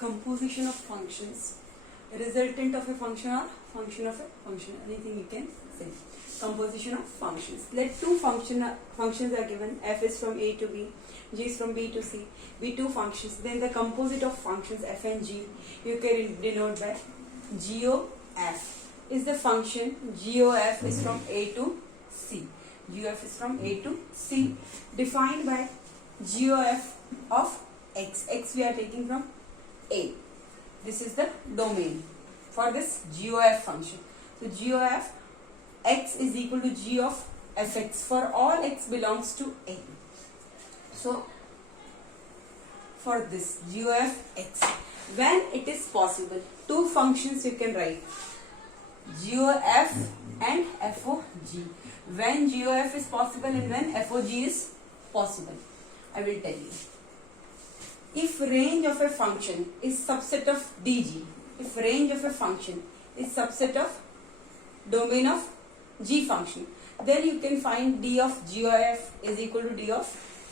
composition of functions, resultant of a function or function of a function, anything you can say. Composition of functions. Let two functions are given. F is from A to B, G is from B to C. Be two functions. Then the composite of functions f and g you can denote by GOF. Is the function GOF is from A to C. GOF is from A to C, defined by GOF of x. X we are taking from A. This is the domain for this GOF function. So GOF x is equal to G of fx for all x belongs to A. So for this GOF x, when it is possible, two functions you can write, GOF and FOG. When GOF is possible and when FOG is possible, I will tell you. If range of a function is subset of DG, if range of a function is subset of domain of G function, then you can find D of GOF is equal to D of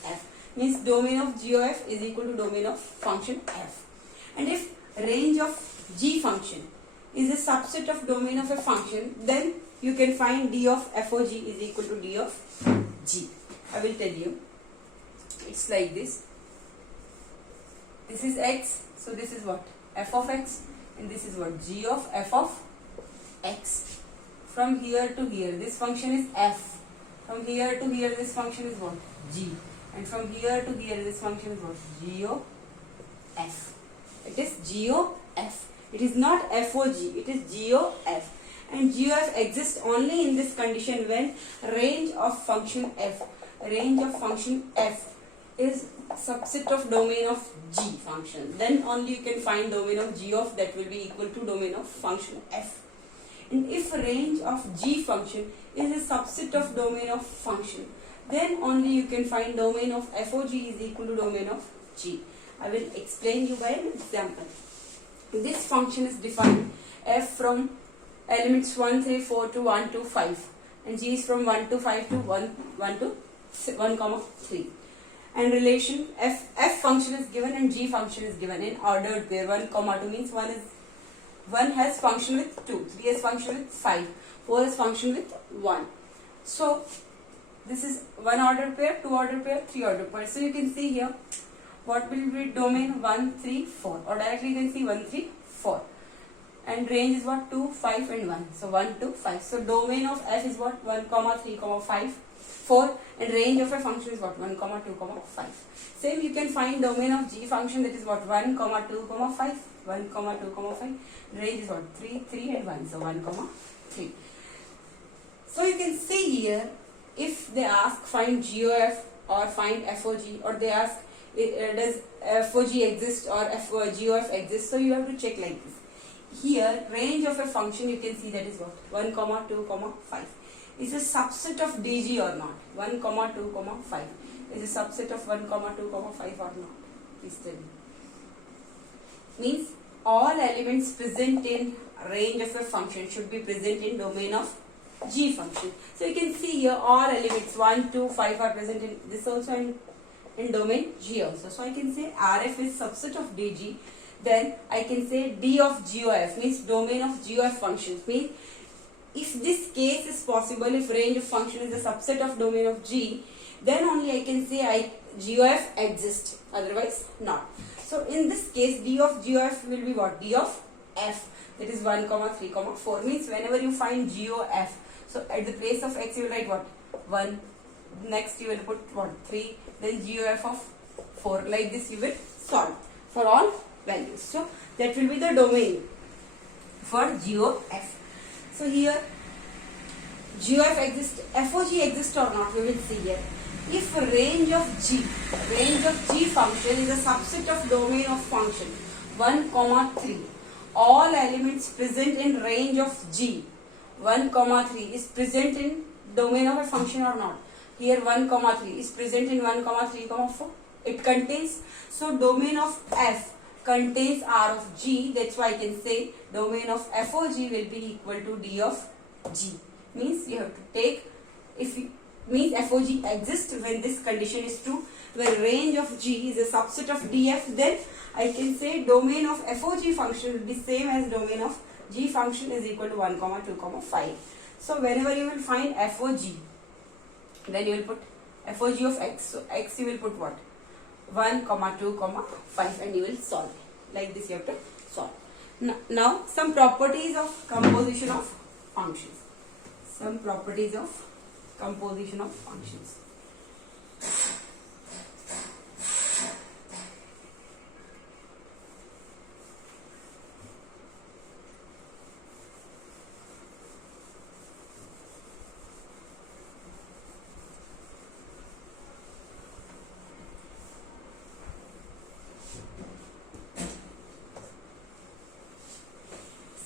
F. Means domain of GOF is equal to domain of function F. And if range of G function is a subset of domain of a function, then you can find D of FOG is equal to D of G. I will tell you. It's like this. This is x, so this is what? F of x, and this is what? G of f of x. From here to here, this function is f. From here to here, this function is what? G. And from here to here, this function is what? GOF. It is GOF. It is not FOG, it is GOF. And GOF exists only in this condition when range of function f is subset of domain of G function. Then only you can find domain of G of that will be equal to domain of function f. And if range of G function is a subset of domain of function, then only you can find domain of FOG is equal to domain of G. I will explain you by an example. This function is defined f from elements 1, 3, 4 to 1 to 5, and G is from 1 to 5 to 1 to 1, 3. And relation f function is given and G function is given in ordered pair. 1, 2 means 1 has function with 2, 3 has function with 5, 4 has function with 1. So this is 1 ordered pair, 2 ordered pair, 3 ordered pair. So you can see here what will be domain 1, 3, 4, or directly you can see 1, 3, 4. And range is what? 2, 5 and 1. So 1 to 5. So domain of f is what? 1, 3, 5, 4, and range of a function is what? 1, 2, 5. Same you can find domain of G function, that is what? 1, 2, 5. 1, 2, 5. Range is what? 3, 3 and 1. So 1, 3. So you can see here, if they ask find GOF or find FOG, or they ask does FOG exist or GOF exist, so you have to check like this. Here range of a function you can see, that is what? 1, 2, 5. Is a subset of DG or not? 1, 2, 5. Is a subset of 1, 2, 5 or not? Please tell me. Means all elements present in range of a function should be present in domain of G function. So you can see here all elements 1, 2, 5 are present in this also and in domain G also. So I can say RF is subset of DG. Then I can say D of GOF means domain of GOF functions. Means if this case is possible, if range of function is a subset of domain of G, then only I can say GOF exists, otherwise not. So in this case D of GOF will be what? D of F, that is 1, 3, 4. Means whenever you find GOF, so at the place of x you will write what? 1, next you will put what? 3, then GOF of 4. Like this you will solve for all values. So that will be the domain for GOF. So here GOF exists, FOG exists or not, we will see here. If range of G function is a subset of domain of function 1, 3, all elements present in range of G 1, 3 is present in domain of a function or not. Here 1, 3 is present in 1, 3, 4. It contains, so domain of F contains R of G. That's why I can say domain of FOG will be equal to D of G. Means you have to take, if you, means FOG exists when this condition is true. where range of G is a subset of DF, then I can say domain of FOG function will be same as domain of G function is equal to 1, 2, 5. So whenever you will find FOG, then you will put FOG of X. So X you will put what? 1, 2, 5 and you will solve. Like this you have to solve. Now some properties of composition of functions. Some properties of composition of functions.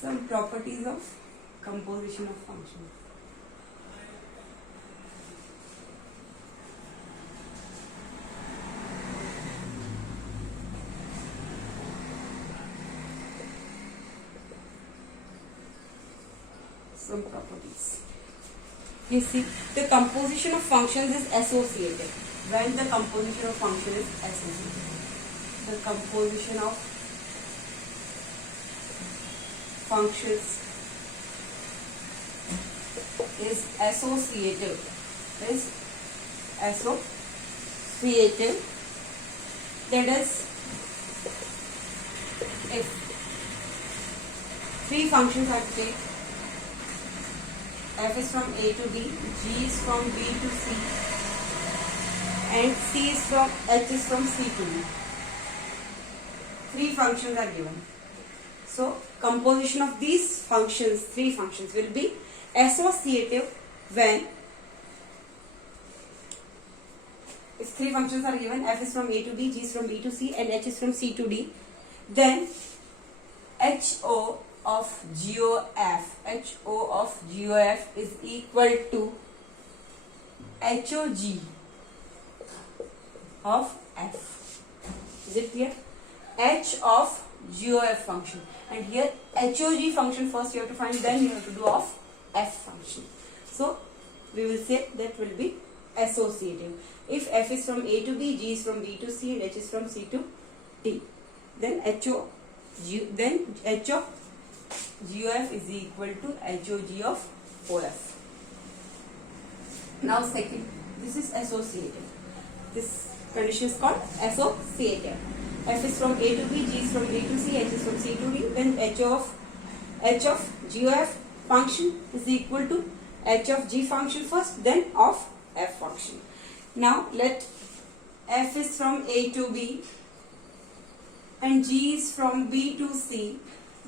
Some properties of composition of functions. Some properties. You see, the composition of functions is associated. When the composition of function is associated, the composition of functions is associative. That is, if three functions are taken, f is from a to b, g is from b to c, and h is from c to d. Three functions are given. So composition of these functions, three functions, will be associative when, if three functions are given, f is from a to b, g is from b to c, and h is from c to d, then HO of GOF is equal to HOG of f. Is it clear? H of GOF function, and here HOG function first you have to find, then you have to do of f function. So we will say that will be associative. If f is from a to b, g is from b to c, and h is from c to d, then h of GOF is equal to HOG of OF. Now second, this is associative. This condition is called associative. F is from a to b, g is from b to c, h is from c to d, then h of GOF function is equal to h of g function first, then of f function. Now let f is from a to b and g is from b to c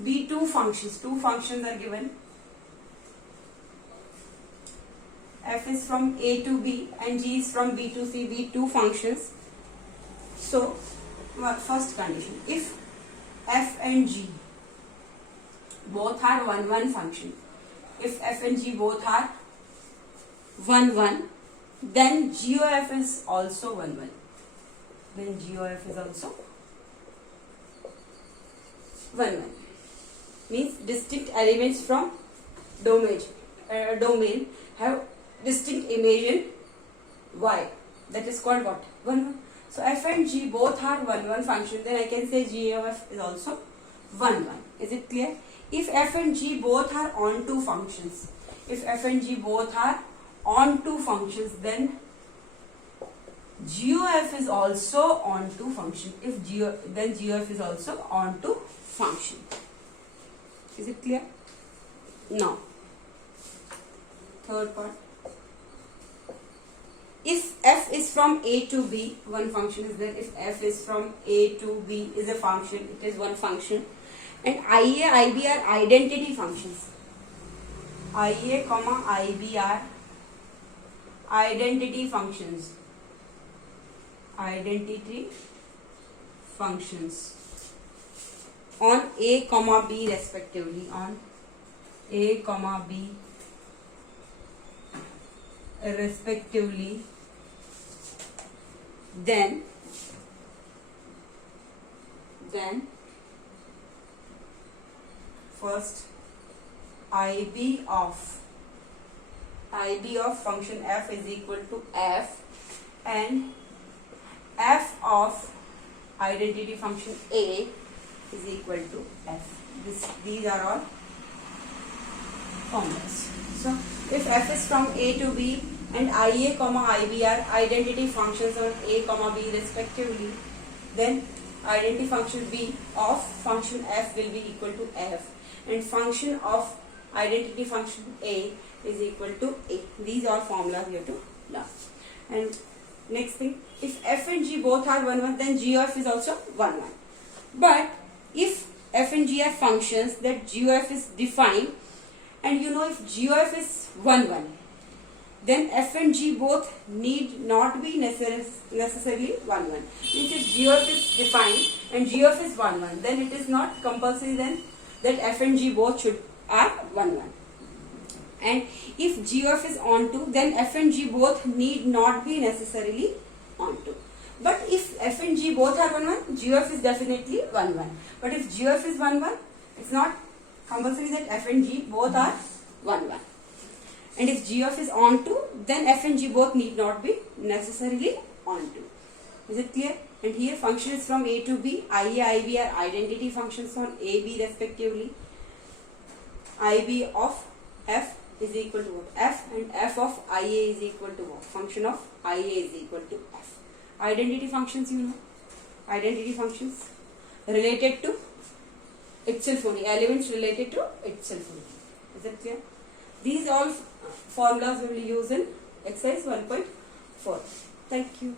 be two functions. Two functions are given. F is from a to b and g is from b to c be two functions. So first condition, if f and g both are 1, 1 function, if f and g both are 1, 1, then GOF is also 1, 1. Then GOF is also 1, 1. Means distinct elements from domain have distinct image in Y. That is called what? 1, 1. So f and g both are 1, 1 function, then I can say GOF is also 1, 1. Is it clear? If f and g both are onto functions, then GOF is also onto function. Then GOF is also onto function. Is it clear? Now, third part. If f is from a to b, one function is there. If f is from a to b is a function, it is one function. And IA, IB are identity functions. IA, IB are identity functions. Identity functions on A, B respectively. On A, B respectively. Then first IB of function f is equal to f, and f of identity function A is equal to f. These are all formulas. So if f is from A to B and IA comma IB are identity functions on A comma B respectively, then identity function B of function f will be equal to f, and function of identity function A is equal to A. These are formulas you have to learn. And next thing, if f and g both are 1 1, then g of f is also 1 1. But if f and g are functions, that g of f is defined, and you know if g of f is 1 1, then f and g both need not be necessarily 1 1. Means if g of f is defined and g of f is 1 1, then it is not compulsory then that f and g both are 1 1. And if g of f is onto, then f and g both need not be necessarily onto. But if f and g both are 1 1, g of f is definitely 1 1. But if g of f is 1 1, it's not compulsory that f and g both are 1 1. And if g of f is onto, then f and g both need not be necessarily onto. Is it clear? And here function is from A to B. IA, IB are identity functions on A, B respectively. IB of f is equal to what? F, and f of IA is equal to what? Function of IA is equal to f. Identity functions, you know. Identity functions related to itself only. Elements related to itself only. Is that clear? These all formulas we will use in exercise 1.4. Thank you.